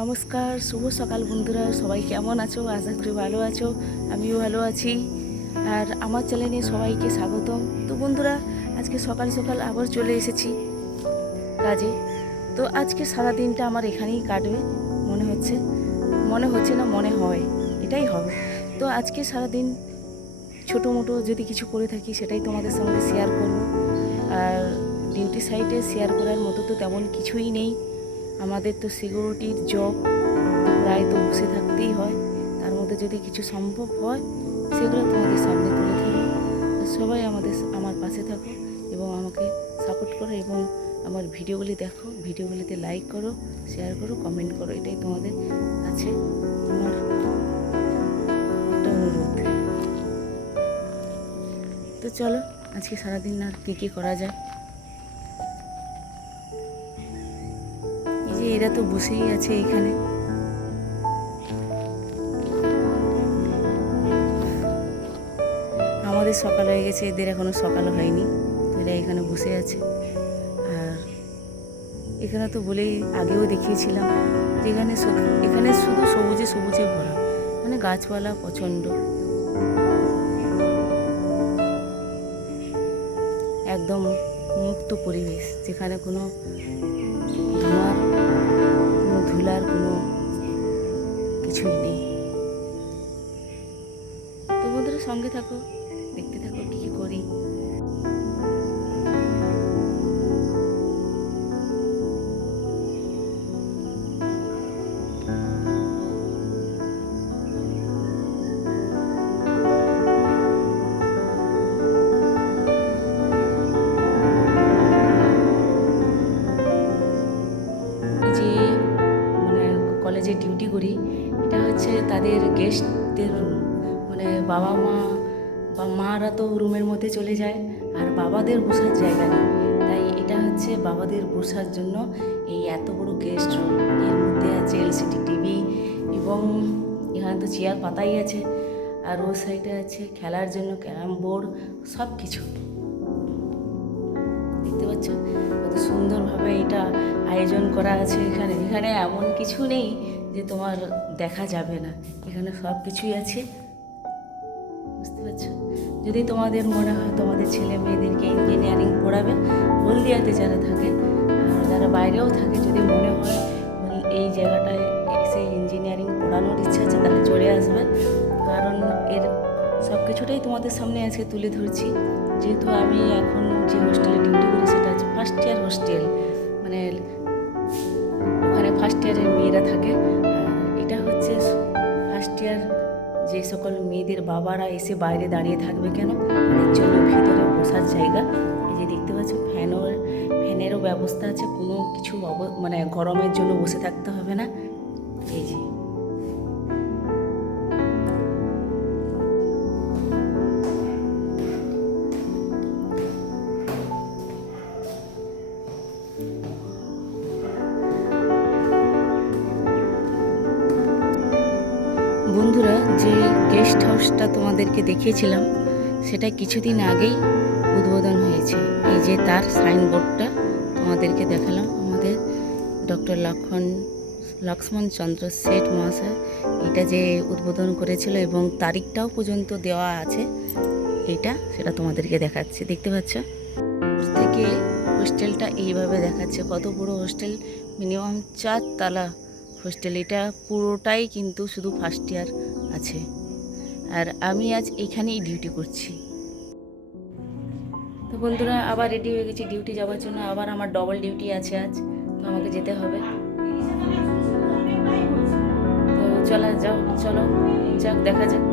নমস্কার, শুভ সকাল বন্ধুরা। সবাই কেমন আছো? আশা করি ভালো আছো। আমিও ভালো আছি। আর আমার চ্যানেলে সবাইকে স্বাগতম। তো বন্ধুরা, আজকে সকাল সকাল আবার চলে এসেছি কাজে। তো আজকে সারা দিনটা আমার এখানেই কাটবে মনে হচ্ছে না, মনে হয় এটাই হবে। তো আজকে সারা দিন ছোটো মোটো যদি কিছু করে থাকি সেটাই তোমাদের সঙ্গে শেয়ার করব। আর ডিউটি সাইটে শেয়ার করার মতো তো তেমন কিছুই নেই। আমাদের তো সিকিউরিটির জব, প্রায় তো বসে থাকতেই হয়। তার মধ্যে যদি কিছু সম্ভব হয় সেগুলো তোমাদের সামনে তুলে ধরো। সবাই আমার পাশে থাকো এবং আমাকে সাপোর্ট করো এবং আমার ভিডিওগুলি দেখো, ভিডিওগুলিতে লাইক করো, শেয়ার করো, কমেন্ট করো। এটাই তোমাদের কাছে আমার একটা অনুরোধ। তো চলো আজকে সারাদিন আর কী করা যায়। এই যে এরা তো বসেই আছে এইখানে। আমাদের সকাল হয়ে গেছে, এদের এখনো সকাল হয়নি। তো এরা এখানে বসে আছে। আর এখানে তো বলেই আগেও দেখিয়েছিলাম যে এখানে শুধু সবুজে সবুজে ভরা, মানে গাছপালা প্রচণ্ড, একদম মুক্ত পরিবেশ, যেখানে কোনো ধুলার কোনো কিছুই নেই। তো বন্ধুরা সঙ্গে থাকো, দেখতে থাকো কী করি। যে মানে কলেজে ডিউটি করি, এটা হচ্ছে তাদের গেস্টদের রুম। মানে মারা তো রুমের মধ্যে চলে যায়, আর বাবাদের বসার জায়গা নেই। তাই এটা হচ্ছে বাবাদের বসার জন্য এই এত বড় গেস্ট রুম। এর মধ্যে আছে এলসিডি টিভি এবং এখানে তো চেয়ার পাতাই আছে। আর ওর সাইডে আছে খেলার জন্য ক্যারাম বোর্ড, সব কিছু। দেখতে পাচ্ছ কত সুন্দরভাবে এটা আয়োজন করা আছে। এখানে এমন কিছু নেই যে তোমার দেখা যাবে না, এখানে সব কিছুই আছে। বুঝতে পারছো? যদি তোমাদের মনে হয় তোমাদের ছেলে মেয়েদেরকে ইঞ্জিনিয়ারিং পড়াবে, হলদিয়াতে যারা থাকে আর যারা বাইরেও থাকে, যদি মনে হয় এই জায়গাটায় এসে ইঞ্জিনিয়ারিং পড়ানোর ইচ্ছা আছে, তাহলে চলে আসবে। কারণ এর সব কিছুটাই তোমাদের সামনে আজকে তুলে ধরছি। যেহেতু আমি এখন যে হোস্টেলে ডিউটি করি সেটা হচ্ছে ফার্স্ট ইয়ার হোস্টেল, মানে ওখানে ফার্স্ট ইয়ারের মেয়েরা থাকে। এটা হচ্ছে ফার্স্ট ইয়ার যে সকল মেয়েদের বাবারা এসে বাইরে দাঁড়িয়ে থাকবে কেন, তাদের জন্য ভিতরে বসার জায়গা। এই যে দেখতে পাচ্ছ ফ্যানেরও ব্যবস্থা আছে, কোনো কিছু মানে গরমের জন্য বসে থাকতে হবে না। এই যে বন্ধুরা, যে গেস্ট হাউসটা তোমাদেরকে দেখিয়েছিলাম সেটা কিছুদিন আগেই উদ্বোধন হয়েছে। এই যে তার সাইনবোর্ডটা তোমাদেরকে দেখালাম, আমাদের ডক্টর লক্ষ্মণ চন্দ্র শেঠ মহাশয় এটা যে উদ্বোধন করেছিল এবং তারিখটাও পর্যন্ত দেওয়া আছে। সেটা তোমাদেরকে দেখাচ্ছে, দেখতে পাচ্ছ? থেকে হোস্টেলটা এইভাবে দেখাচ্ছে, কত বড় হোস্টেল, মিনিমাম 4 তলা হোস্টেল। এটা পুরোটাই কিন্তু শুধু ফার্স্ট ইয়ার আছে। আর আমি আজ এখানেই ডিউটি করছি। তো বন্ধুরা, আবার রেডি হয়ে গেছি ডিউটি যাওয়ার জন্য। আবার আমার ডবল ডিউটি আছে আজ, তো আমাকে যেতে হবে। তো চলো যাক, দেখা যাক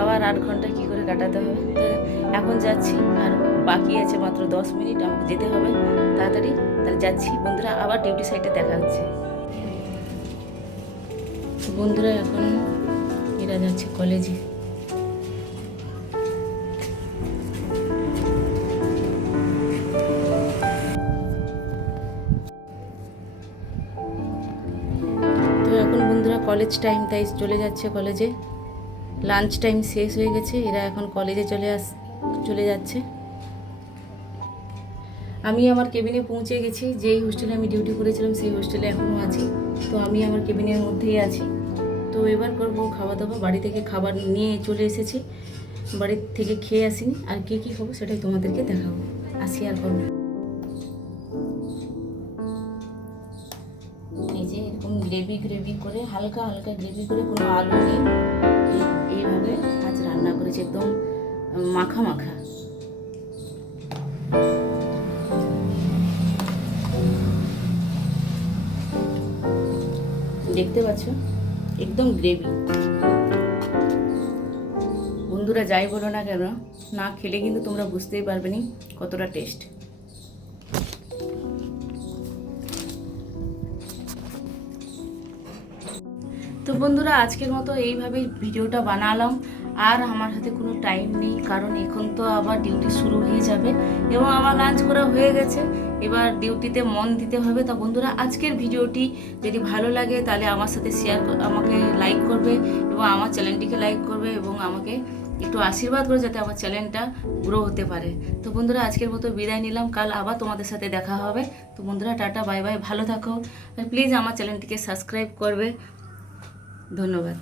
আবার 8 ঘন্টা কী করে কাটাতে হবে। তো এখন যাচ্ছি, আর বাকি আছে মাত্র 10 মিনিট, আমাকে যেতে হবে তাড়াতাড়ি। তাহলে যাচ্ছি বন্ধুরা, আবার ডিউটি সাইটে দেখা হচ্ছে। বন্ধুরা, এখন এরা যাচ্ছে কলেজে। তো এখন বন্ধুরা কলেজ টাইম, তাই চলে যাচ্ছে কলেজে। লাঞ্চ টাইম শেষ হয়ে গেছে, এরা এখন কলেজে চলে যাচ্ছে। আমি আমার কেবিনে পৌঁছে গেছি। যেই হোস্টেলে আমি ডিউটি করেছিলাম সেই হোস্টেলে এখনও আছি। তো আমি আমার কেবিনের মধ্যেই আছি। তো এবার করবো খাওয়া দাওয়া। বাড়ি থেকে খাবার নিয়ে চলে এসেছি, বাড়ি থেকে খেয়ে আসিনি। আর কী কী খাবো সেটাই তোমাদেরকে দেখাবো। আসি আর করবো। এই যে এরকম গ্রেভি গ্রেভি করে, হালকা হালকা গ্রেভি করে, কোনো আলু নেই, এইভাবে আজ রান্না করেছি, একদম মাখা মাখা। দেখতে পাচ্ছ একদম গ্রেভি। বন্ধুরা যাই বলো না কেন, না খেলে কিন্তু তোমরা বুঝতেই পারবে না কতটা টেস্ট। তো বন্ধুরা আজকের মতো এইভাবেই ভিডিওটা বানালাম। আর আমার হাতে কোনো টাইম নেই, কারণ এখন তো আবার ডিউটি শুরু হয়ে যাবে এবং আমার লাঞ্চ করা হয়ে গেছে, এবার ডিউটিতে মন দিতে হবে। তো বন্ধুরা আজকের ভিডিওটি যদি ভালো লাগে তাহলে আমার সাথে আমাকে লাইক করবে এবং আমার চ্যানেলটিকে লাইক করবে এবং আমাকে একটু আশীর্বাদ করে যাতে আমার চ্যানেলটা গ্রো হতে পারে। তো বন্ধুরা আজকের মতো বিদায় নিলাম, কাল আবার তোমাদের সাথে দেখা হবে। তো বন্ধুরা টাটা, বাই বাই, ভালো থাকো। আর প্লিজ আমার চ্যানেলটিকে সাবস্ক্রাইব করবে। ধন্যবাদ।